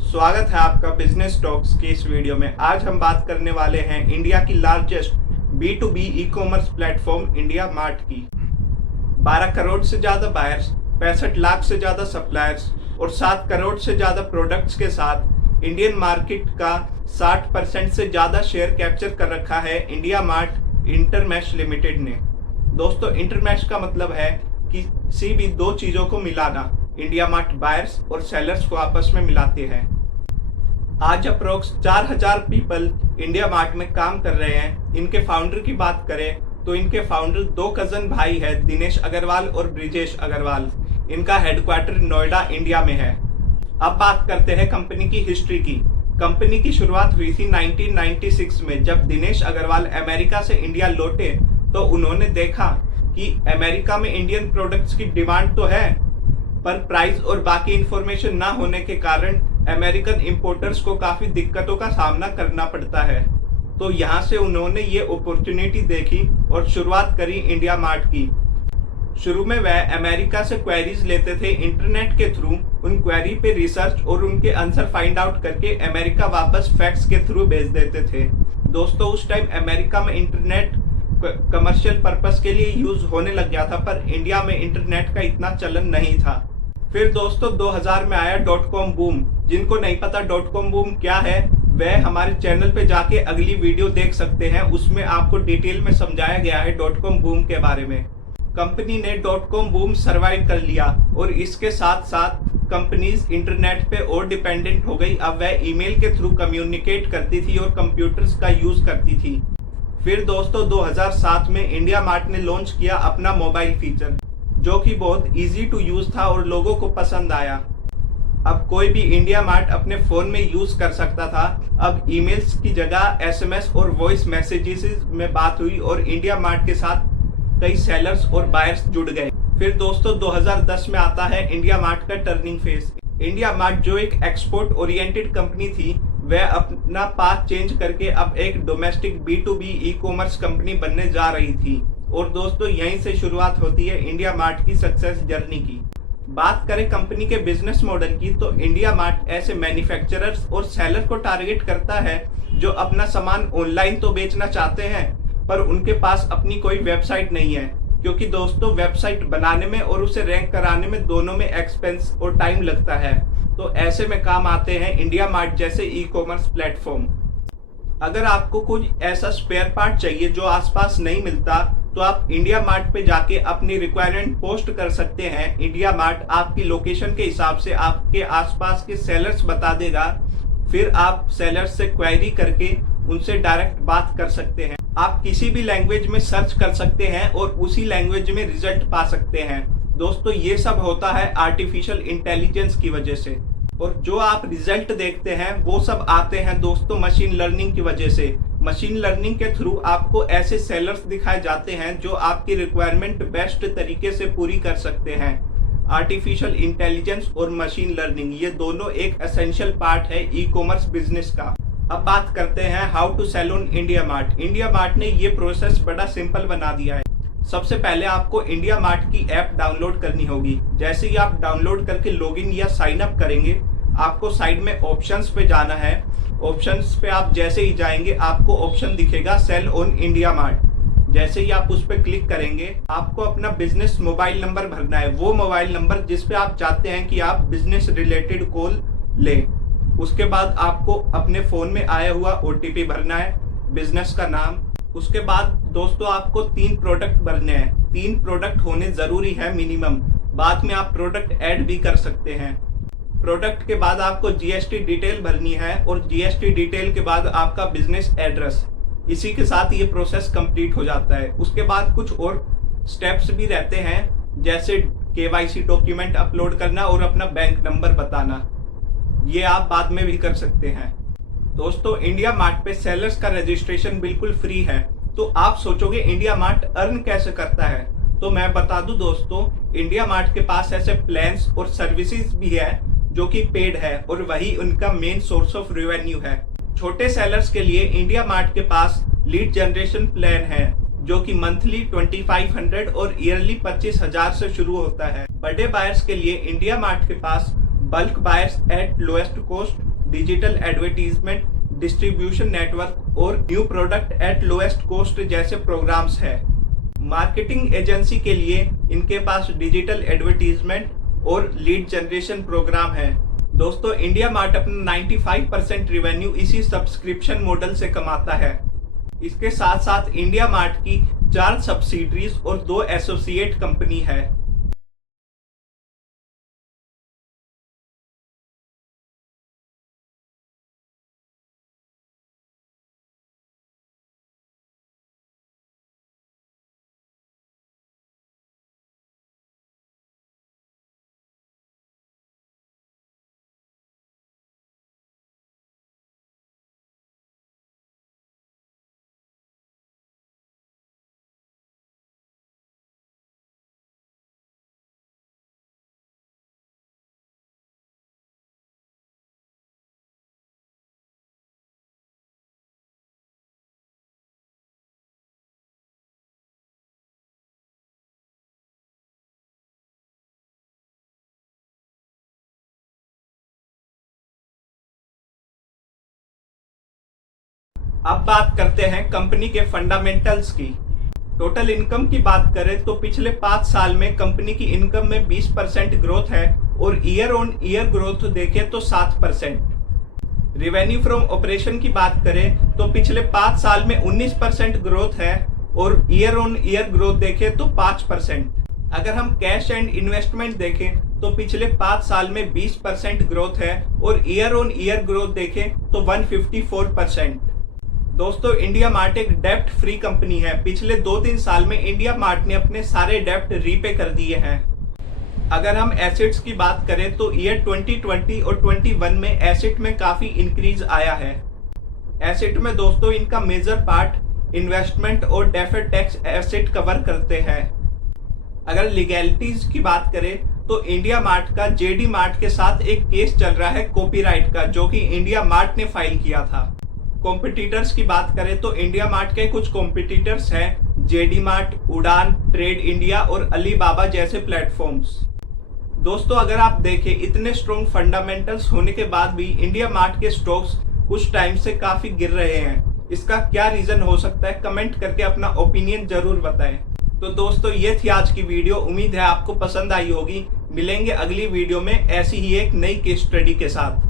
स्वागत है आपका बिजनेस टॉक्स के इस वीडियो में। आज हम बात करने वाले हैं इंडिया की largest B2B e commerce platform India mart की। 12 करोड़ से ज़्यादा बायर्स, 65 लाख से ज़्यादा सप्लायर्स और 7 करोड़ से ज़्यादा प्रोडक्ट्स के साथ इंडियन मार्केट का 60% से ज़्यादा शेयर कैप्चर कर रखा है इंडिया मार्ट इंटरमैश लिमिटेड ने। दोस्तों, इंटरमैश का मतलब है कि किसी भी दो चीज़ों को मिलाना। इंडिया मार्ट बायर्स और सेलर्स को आपस में मिलाते हैं। आज अप्रोक्स 4000 पीपल इंडिया मार्ट में काम कर रहे हैं। इनके फाउंडर की बात करें तो इनके फाउंडर दो कजन भाई है, दिनेश अग्रवाल और ब्रिजेश अग्रवाल। इनका हेडक्वार्टर नोएडा, इंडिया में है। अब बात करते हैं कंपनी की हिस्ट्री की। कंपनी की शुरुआत हुई थी 1996 में, जब दिनेश अग्रवाल अमेरिका से इंडिया लौटे तो उन्होंने देखा कि अमेरिका में इंडियन प्रोडक्ट्स की डिमांड तो है, पर प्राइस और बाकी इंफॉर्मेशन ना होने के कारण अमेरिकन इंपोर्टर्स को काफी दिक्कतों का सामना करना पड़ता है। तो यहाँ से उन्होंने ये अपॉर्चुनिटी देखी और शुरुआत करी इंडिया मार्ट की। शुरू में वह अमेरिका से क्वेरीज लेते थे इंटरनेट के थ्रू। उन क्वेरी पे रिसर्च और उनके आंसर फाइंड आउट करके अमेरिका वापस फैक्स के थ्रू भेज देते थे। दोस्तों, उस टाइम अमेरिका में इंटरनेट कमर्शियल पर्पस के लिए यूज होने लग गया था, पर इंडिया में इंटरनेट का इतना चलन नहीं था। फिर दोस्तों 2000 में आया .com बूम। जिनको नहीं पता .com बूम क्या है, वह हमारे चैनल पे जाके अगली वीडियो देख सकते हैं। उसमें आपको डिटेल में समझाया गया है .com बूम के बारे में। कंपनी ने .com बूम सरवाइव कर लिया और इसके साथ साथ कंपनीज इंटरनेट पे और डिपेंडेंट हो गई। अब वह ईमेल के थ्रू कम्युनिकेट करती थी और कंप्यूटर्स का यूज करती थी। फिर दोस्तों 2007 में इंडिया मार्ट ने लॉन्च किया अपना मोबाइल फीचर, जो कि बहुत इजी टू यूज था और लोगों को पसंद आया। अब कोई भी इंडिया मार्ट अपने फोन में यूज कर सकता था। अब ईमेल्स की जगह SMS और वॉइस मैसेजेस में बात हुई और इंडिया मार्ट के साथ कई सेलर्स और बायर्स जुड़ गए। फिर दोस्तों 2010 में आता है इंडिया मार्ट का टर्निंग फेज। इंडिया मार्ट, जो एक एक्सपोर्ट ओरिएंटेड कंपनी थी, वह अपना पाथ चेंज करके अब एक domestic B2B e commerce company बनने जा रही थी। और दोस्तों यहीं से शुरुआत होती है इंडिया मार्ट की सक्सेस जर्नी की। बात करें कंपनी के बिजनेस मॉडल की, तो इंडिया मार्ट ऐसे मैन्युफैक्चरर्स और सेलर को टारगेट करता है जो अपना सामान ऑनलाइन तो बेचना चाहते हैं, पर उनके पास अपनी कोई वेबसाइट नहीं है। क्योंकि दोस्तों वेबसाइट बनाने में और उसे रैंक कराने में दोनों में एक्सपेंस और टाइम लगता है। तो ऐसे में काम आते हैं इंडिया मार्ट जैसे ई कॉमर्स प्लेटफॉर्म। अगर आपको कुछ ऐसा स्पेयर पार्ट चाहिए जो आसपास नहीं मिलता, तो आप इंडिया मार्ट पे जाके अपनी रिक्वायरमेंट पोस्ट कर सकते हैं। इंडिया मार्ट आपकी लोकेशन के हिसाब से आपके आसपास के सेलर्स बता देगा। फिर आप सेलर्स से क्वेरी करके उनसे डायरेक्ट बात कर सकते हैं। आप किसी भी लैंग्वेज में सर्च कर सकते हैं और उसी लैंग्वेज में रिजल्ट पा सकते हैं। दोस्तों ये सब होता है आर्टिफिशियल इंटेलिजेंस की वजह से, और जो आप रिजल्ट देखते हैं वो सब आते हैं दोस्तों मशीन लर्निंग की वजह से। मशीन लर्निंग के थ्रू आपको ऐसे सेलर्स दिखाए जाते हैं जो आपकी रिक्वायरमेंट बेस्ट तरीके से पूरी कर सकते हैं। आर्टिफिशियल इंटेलिजेंस और मशीन लर्निंग, ये दोनों एक एसेंशियल पार्ट है ई कॉमर्स बिजनेस का। अब बात करते हैं how to sell on India Mart. India Mart ने ये प्रोसेस बड़ा सिंपल बना दिया है। सबसे पहले आपको इंडिया मार्ट की ऐप डाउनलोड करनी होगी। जैसे ही आप डाउनलोड करके लॉगिन या साइन अप करेंगे, आपको साइड में ऑप्शंस पे जाना है। ऑप्शंस पे आप जैसे ही जाएंगे, आपको ऑप्शन दिखेगा सेल ऑन इंडिया मार्ट। जैसे ही आप उस पर क्लिक करेंगे, आपको अपना बिजनेस मोबाइल नंबर भरना है, वो मोबाइल नंबर जिस पे आप चाहते हैं कि आप बिजनेस रिलेटेड कॉल लें। उसके बाद आपको अपने फोन में आया हुआ OTP भरना है, बिजनेस का नाम। उसके बाद दोस्तों आपको 3 प्रोडक्ट भरने हैं। 3 प्रोडक्ट होने जरूरी है मिनिमम, बाद में आप प्रोडक्ट ऐड भी कर सकते हैं। प्रोडक्ट के बाद आपको GST डिटेल भरनी है और GST डिटेल के बाद आपका बिजनेस एड्रेस। इसी के साथ ये प्रोसेस कंप्लीट हो जाता है। उसके बाद कुछ और स्टेप्स भी रहते हैं, जैसे KYC डॉक्यूमेंट अपलोड करना और अपना बैंक नंबर बताना। ये आप बाद में भी कर सकते हैं। दोस्तों इंडिया मार्ट पे सेलर्स का रजिस्ट्रेशन बिल्कुल फ्री है। तो आप सोचोगे इंडिया मार्ट अर्न कैसे करता है, तो मैं बता दूं दोस्तों, इंडिया मार्ट के पास ऐसे प्लान्स और सर्विसेज भी है जो कि पेड है और वही उनका मेन सोर्स ऑफ रेवेन्यू है। छोटे सेलर्स के लिए इंडिया मार्ट के पास लीड जनरेशन प्लान है, जो कि मंथली 2500 और ईयरली 25,000 से शुरू होता है। बड़े बायर्स के लिए इंडिया मार्ट के पास bulk buyers at lowest cost digital advertisement, distribution network और new product at lowest cost जैसे प्रोग्राम्स है। मार्केटिंग एजेंसी के लिए इनके पास डिजिटल एडवर्टीजमेंट और लीड जनरेशन प्रोग्राम है। दोस्तों, इंडिया मार्ट अपना 95% रेवेन्यू इसी सब्सक्रिप्शन मॉडल से कमाता है। इसके साथ साथ इंडिया मार्ट की 4 सब्सिडरीज और 2 एसोसिएट कंपनी है। अब बात करते हैं कंपनी के फंडामेंटल्स की। टोटल इनकम की बात करें तो पिछले 5 साल में कंपनी की इनकम में 20% ग्रोथ है और ईयर ऑन ईयर ग्रोथ देखें तो 7%। रेवेन्यू फ्रॉम ऑपरेशन की बात करें तो पिछले 5 साल में 19% ग्रोथ है और ईयर ऑन ईयर ग्रोथ देखें तो 5%। अगर हम कैश एंड इन्वेस्टमेंट देखें तो पिछले 5 साल में 20% ग्रोथ है और ईयर ऑन ईयर ग्रोथ देखें तो 154%। दोस्तों, इंडिया मार्ट एक डेब्ट फ्री कंपनी है। पिछले 2-3 साल में इंडिया मार्ट ने अपने सारे डेब्ट रीपे कर दिए हैं। अगर हम एसेट्स की बात करें तो ईयर 2020 और 21 में एसेट में काफी इंक्रीज आया है। एसेट में दोस्तों इनका मेजर पार्ट इन्वेस्टमेंट और डेफर्ड टैक्स एसेट कवर करते हैं। अगर लीगैलिटीज की बात करें तो इंडिया मार्ट का जेडी मार्ट के साथ एक केस चल रहा है कॉपीराइट का, जो कि इंडिया मार्ट ने फाइल किया था। कॉम्पिटिटर्स की बात करें तो इंडिया मार्ट के कुछ कॉम्पिटिटर्स हैं जेडी मार्ट, उड़ान, ट्रेड इंडिया और अलीबाबा जैसे प्लेटफॉर्म्स। दोस्तों, अगर आप देखें इतने स्ट्रॉन्ग फंडामेंटल्स होने के बाद भी इंडिया मार्ट के स्टॉक्स कुछ टाइम से काफी गिर रहे हैं। इसका क्या रीजन हो सकता है, कमेंट करके अपना ओपिनियन जरूर बताएं। तो दोस्तों, ये थी आज की वीडियो। उम्मीद है आपको पसंद आई होगी। मिलेंगे अगली वीडियो में ऐसी ही एक नई केस स्टडी के साथ।